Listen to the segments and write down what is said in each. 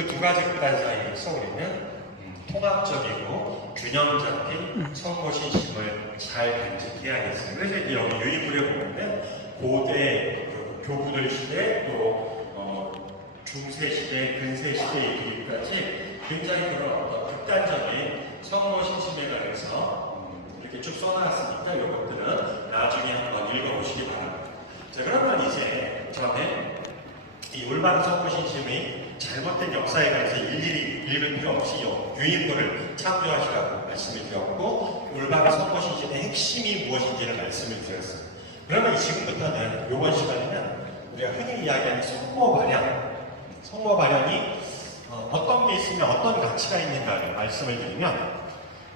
그 두 가지 극단 사이에서 우리는 음, 통합적이고 균형 잡힌 선거 신심을 잘 간직해야겠어요. 그래서 이제 여기 유인물에 보면은 고대 그 교부들 시대 또 어, 중세 시대, 근세 시대 이기까지 굉장히 그런 어떤 극단적인 선거 신심에 관해서 음, 이렇게 쭉 써놨으니까 이것들은 나중에 한번 읽어보시기 바랍니다. 자 그러면 이제 저는 이 올바른 선거 신심이 잘못된 역사에 관해서 일일이 읽을 필요 없이 요 유인물을 참조하시라고 말씀을 드렸고 올바른 선거 신심의 핵심이 무엇인지를 말씀을 드렸어요. 그러면 지금부터는 이번 시간에는 우리가 흔히 이야기하는 선거 발현, 선거 발현이 어, 떤 게 있으면 어떤 가치가 있는가를 말씀을 드리면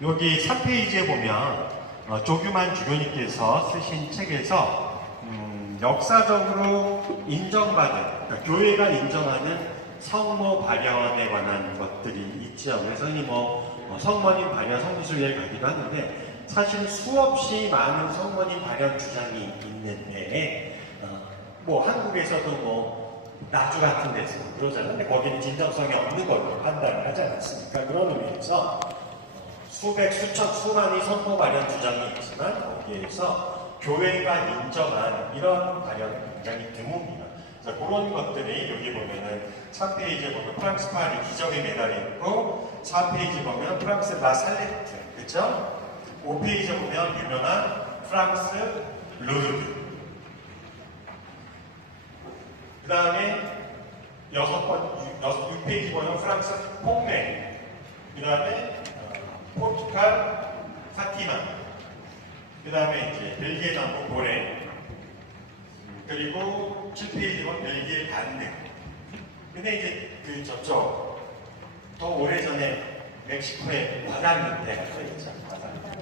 여기 3페이지에 보면 어, 조규만 주교님께서 쓰신 책에서 음, 역사적으로 인정받은 그러니까 교회가 인정하는 성모 발현에 관한 것들이 있죠. 그래서 뭐 어, 성모님 발현 성지순례를 가기도 하는데 사실은 수없이 많은 성모님 발현 주장이 있는데 어, 뭐 한국에서도 뭐 나주 같은 데서 그러잖아요. 거기는 진정성이 없는 걸로 판단을 하지 않았습니까? 그런 의미에서 수백, 수천, 수만이 선거 발현 주장이 있지만 거기에서 교회가 인정한 이런 발현은 굉장히 드뭅니다. 그래서 그런 것들이 여기 보면은 3페이지에 보면 프랑스 파리 기적의 메달이 있고 4페이지 보면 프랑스 라살레트 그죠? 5페이지에 보면 유명한 프랑스 루르드. 그 다음에 여섯 번, 여섯, 6페이지 보면 프랑스 퐁메. 그 다음에 포르투갈 파티마. 그 다음에 이제 벨기에 정부 보레 그리고 7페이지 보면 벨기에 반등 근데 이제 그 저쪽 더 오래전에 멕시코의 과달루페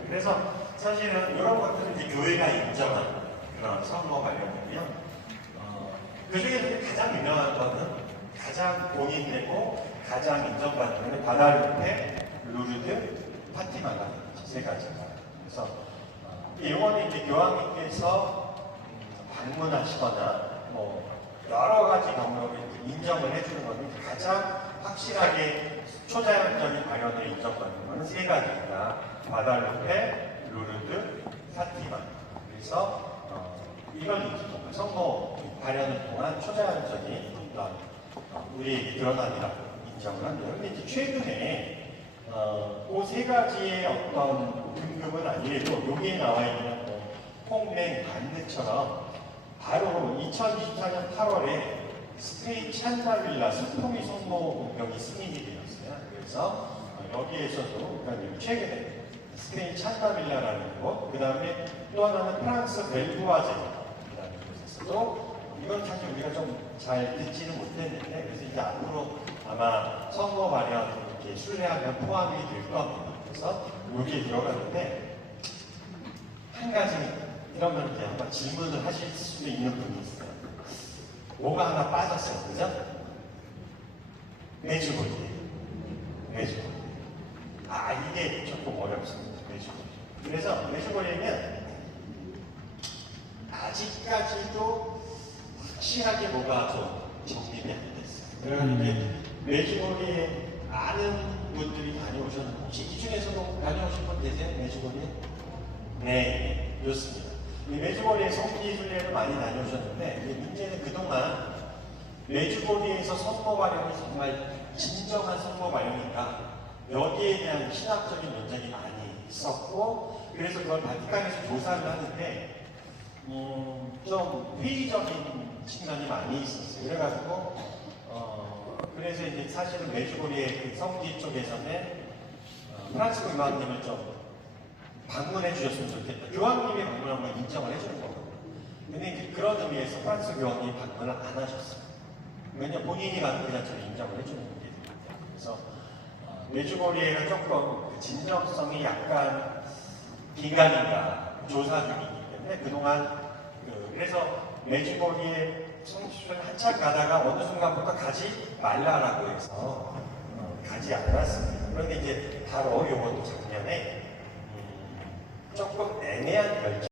그래서 사실은 이런 것들은 이제 교회가 인정한 그런 선거 관련이고요. 어, 그 중에서 가장 유명한 거는 가장 본인되고 가장 인정받는 게 과달루페 루르드 파티마가 세 가지가. 그래서 어, 이번에 이제 교황님께서 음, 방문하시거나 뭐 여러 가지 이제 인정을 해주는 것은 가장 확실하게 초자연적인 발현을 인정받는 것은 세 가지입니다. 과달루페, 루르드, 파티마. 그래서 어, 이제 정말 선거 발현을 통한 초자연적인 어떤 어, 우리에게 드러난이라고 인정을 합니다. 근데 이제 최근에 어, 그세 가지의 어떤 등급은 아니래도 여기에 나와 있는 뭐 콩맹, 반드처럼 바로 2024년 8월에 스페인 찬다빌라 스포미 선모 공격이 승인이 되었어요. 그래서 어, 여기에서도 그러니까 최근에 스페인 찬다빌라라는 곳, 그 다음에 또 하나는 프랑스 벨구아제라는 곳에서도 이건 사실 우리가 좀 잘 듣지는 못했는데 그래서 이제 앞으로 아마 선거 발현 이렇게 순례하면 포함이 될 겁니다. 그래서 여기에 들어가는데 한 가지 이러면 이제 한번 질문을 하실 수도 있는 분이 있어요. 뭐가 하나 빠졌어요, 그죠? 매주고리. 매주고리. 아 이게 조금 어렵습니다. 매주고리. 그래서 매주고리는 아직까지도 확실하게 뭐가 좀 정립이 안 됐어요. 그러는데 매주고리에 많은 분들이 다녀오셨는데 혹시 이 중에서도 다녀오신 분 계세요? 매주거리? 네, 좋습니다. 이 매주거리에 성지순례를 많이 다녀오셨는데 문제는 그동안 매주거리에서 선거 발령이 정말 진정한 선거 발령인가 여기에 대한 신학적인 논쟁이 많이 있었고 그래서 그걸 바티칸에서 조사를 하는데 음, 좀 회의적인 측면이 많이 있었어요. 그래가지고 어, 그래서 이제 사실은 메주고리의 그 성지 쪽에서는 어, 프란치코 교황님을 좀 방문해 주셨으면 좋겠다. 교황님이 방문한 걸 인정을 해주는 거거든요. 근데 그런 의미에서 프란스 교황님이 방문을 안 하셨어요. 왜냐면 본인이 가는 그 자체를 인정을 해주는 게 때문에. 그래서 어, 메주고리에가 조금 그 진정성이 약간 비관인가 조사 중이기 때문에 그동안 그, 래서 메주고리에 성지순을 한참 가다가 어느 순간부터 가지 말라라고 해서 어, 가지 않았습니다. 그런데 이제 바로 요것도 작년에 음, 조금 애매한 결정.